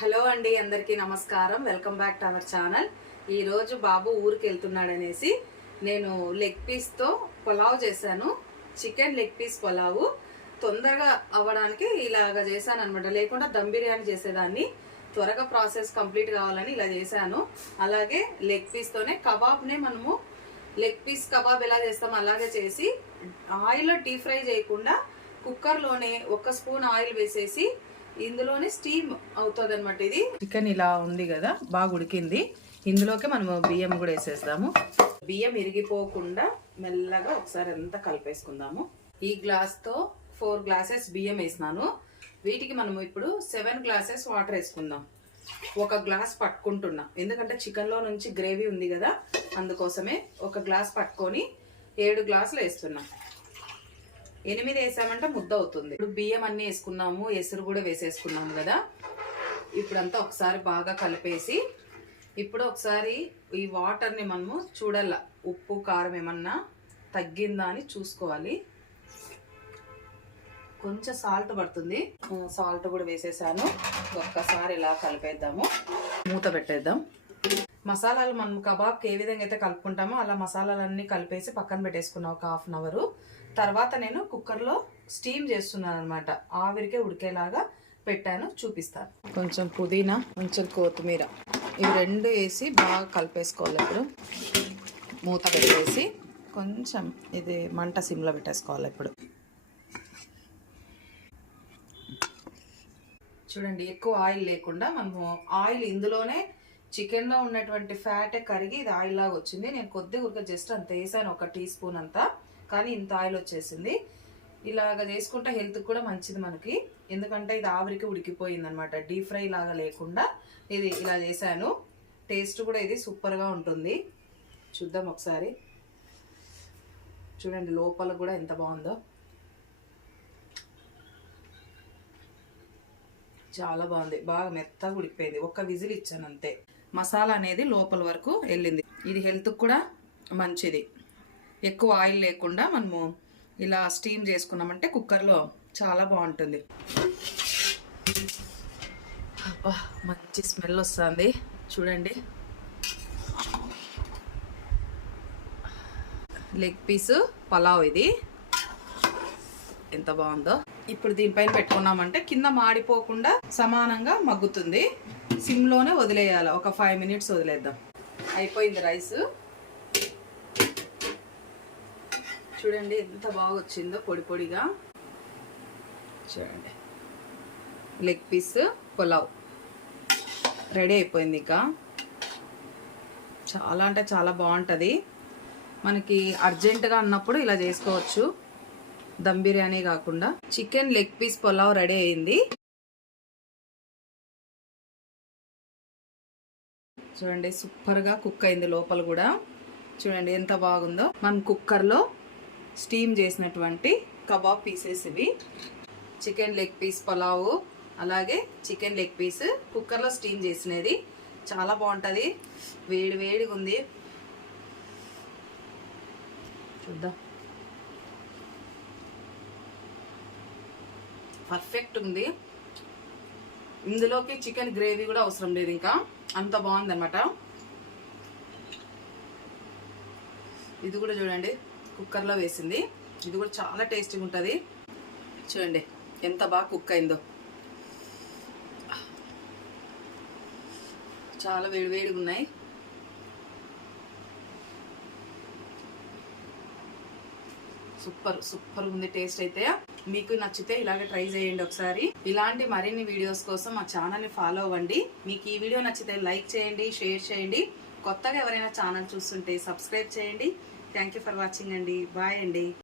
Hello అండి, అందరికీ నమస్కారం. Welcome back to our channel. ఈరోజు బాబు ఊరికి వెళ్తున్నాడనేసి నేను లెగ్ పీస్తో పులావ్ చేశాను. చికెన్ లెగ్ పీస్ పులావు తొందరగా అవ్వడానికి ఇలాగ చేశాను అనమాట. లేకుండా దమ్ బిర్యానీ చేసేదాన్ని, త్వరగా ప్రాసెస్ కంప్లీట్ కావాలని ఇలా చేశాను. అలాగే లెగ్ పీస్తోనే కబాబ్నే మనము లెగ్ పీస్ కబాబ్ ఎలా చేస్తాం అలాగే చేసి ఆయిల్లో డీప్ ఫ్రై చేయకుండా కుక్కర్లోనే 1 స్పూన్ ఆయిల్ వేసేసి ఇందులోనే స్టీమ్ అవుతుంది అనమాట. ఇది చికెన్ ఇలా ఉంది కదా, బాగా ఉడికింది. ఇందులోకి మనము బియ్యం కూడా వేసేద్దాము. బియ్యం ఇరిగిపోకుండా మెల్లగా ఒకసారి అంతా కలిపేసుకుందాము. ఈ గ్లాస్తో 4 గ్లాసెస్ బియ్యం వేసినాను. వీటికి మనము ఇప్పుడు 7 గ్లాసెస్ వాటర్ వేసుకుందాం. 1 గ్లాస్ పట్టుకుంటున్నా, ఎందుకంటే చికెన్లో నుంచి గ్రేవీ ఉంది కదా, అందుకోసమే 1 గ్లాస్ పట్టుకొని 7 గ్లాసులు వేస్తున్నా. 8 వేసామంటే ముద్ద అవుతుంది. ఇప్పుడు బియ్యం అన్ని వేసుకున్నాము, ఎసురు కూడా వేసేసుకున్నాము కదా. ఇప్పుడంతా ఒకసారి బాగా కలిపేసి ఇప్పుడు ఒకసారి ఈ వాటర్ని మనము చూడాల, ఉప్పు కారం ఏమన్నా తగ్గిందా అని చూసుకోవాలి. కొంచెం సాల్ట్ పడుతుంది, సాల్ట్ కూడా వేసేసాను. ఒక్కసారి ఇలా కలిపేద్దాము, మూత పెట్టేద్దాం. మసాలాలు మనం కబాబ్కి ఏ విధంగా అయితే కలుపుకుంటామో అలా మసాలాలన్నీ కలిపేసి పక్కన పెట్టేసుకున్నాం ఒక 1/2 అవర్. తర్వాత నేను కుక్కర్లో స్టీమ్ చేస్తున్నాను అనమాట. ఆవిరికే ఉడికేలాగా పెట్టాను, చూపిస్తాను. కొంచెం పుదీనా, కొంచెం కొత్తిమీర, ఇవి 2 వేసి బాగా కలిపేసుకోవాలి. ఇప్పుడు మూత పెట్టేసి కొంచెం ఇది మంట సిమ్లో పెట్టేసుకోవాలి. ఇప్పుడు చూడండి, ఎక్కువ ఆయిల్ లేకుండా మనము ఆయిల్ ఇందులోనే చికెన్లో ఉన్నటువంటి ఫ్యాటే కరిగి ఇది ఆయిల్ లాగా వచ్చింది. నేను కొద్దిగా జస్ట్ అంత వేసాను, 1 టీ స్పూన్ అంతా, కానీ ఇంత ఆయిల్ వచ్చేసింది. ఇలాగ చేసుకుంటే హెల్త్కి కూడా మంచిది మనకి, ఎందుకంటే ఇది ఆవిరికి ఉడికిపోయింది అనమాట. డీప్ ఫ్రై లాగా లేకుండా ఇది ఇలా చేశాను. టేస్ట్ కూడా ఇది సూపర్గా ఉంటుంది. చూద్దాం ఒకసారి. చూడండి లోపల కూడా ఎంత బాగుందో, చాలా బాగుంది. బాగా మెత్తగా ఉడికిపోయింది. 1 విజిల్ ఇచ్చాను అంతే. మసాలా అనేది లోపల వరకు వెళ్ళింది. ఇది హెల్త్కి కూడా మంచిది. ఎక్కువ ఆయిల్ లేకుండా మనము ఇలా స్టీమ్ చేసుకున్నామంటే కుక్కర్లో చాలా బాగుంటుంది. అబ్బా, మంచి స్మెల్ వస్తుంది చూడండి. లెగ్ పీస్ పలావ్ ఇది ఎంత బాగుందో. ఇప్పుడు దీనిపైన పెట్టుకున్నామంటే కింద మాడిపోకుండా సమానంగా మగ్గుతుంది. సిమ్లోనే వదిలేయాలి, ఒక 5 మినిట్స్ వదిలేద్దాం. అయిపోయింది రైస్. చూడండి ఎంత బాగా వచ్చిందో, పొడి పొడిగా. చూడండి, లెగ్ పీస్ పులావ్ రెడీ అయిపోయింది. ఇక చాలా అంటే చాలా బాగుంటుంది. మనకి అర్జెంటుగా అన్నప్పుడు ఇలా చేసుకోవచ్చు, దమ్ బిర్యానీ కాకుండా. Chicken leg piece pulao ready అయింది. చూడండి సూపర్గా కుక్ అయింది లోపల కూడా. చూడండి ఎంత బాగుందో. మనం కుక్కర్లో స్టీమ్ చేసినటువంటి కబాబ్ పీసెస్ ఇవి. చికెన్ లెగ్ పీస్ పులావ్, అలాగే చికెన్ లెగ్ పీస్ కుక్కర్లో స్టీమ్ చేసినది చాలా బాగుంటుంది. వేడి వేడిగా ఉంది, చూద్దాం. పర్ఫెక్ట్ ఉంది. ఇందులోకి చికెన్ గ్రేవీ కూడా అవసరం లేదు, ఇంకా అంత బాగుంది అనమాట. ఇది కూడా చూడండి కుక్కర్లో వేసింది. ఇది కూడా చాలా టేస్టీగా ఉంటుంది. చూడండి ఎంత బాగా కుక్ అయిందో. చాలా వేడివేడిగా ఉన్నాయి. సూపర్ ఉంది టేస్ట్ అయితే. మీకు నచ్చితే ఇలాగే ట్రై చేయండి ఒకసారి. ఇలాంటి మరిన్ని వీడియోస్ కోసం మా ఛానల్ని ఫాలో అవ్వండి. మీకు ఈ వీడియో నచ్చితే లైక్ చేయండి, షేర్ చేయండి. కొత్తగా ఎవరైనా ఛానల్ చూస్తుంటే సబ్స్క్రైబ్ చేయండి. థ్యాంక్ యూ ఫర్ వాచింగ్ అండి. బాయ్ అండి.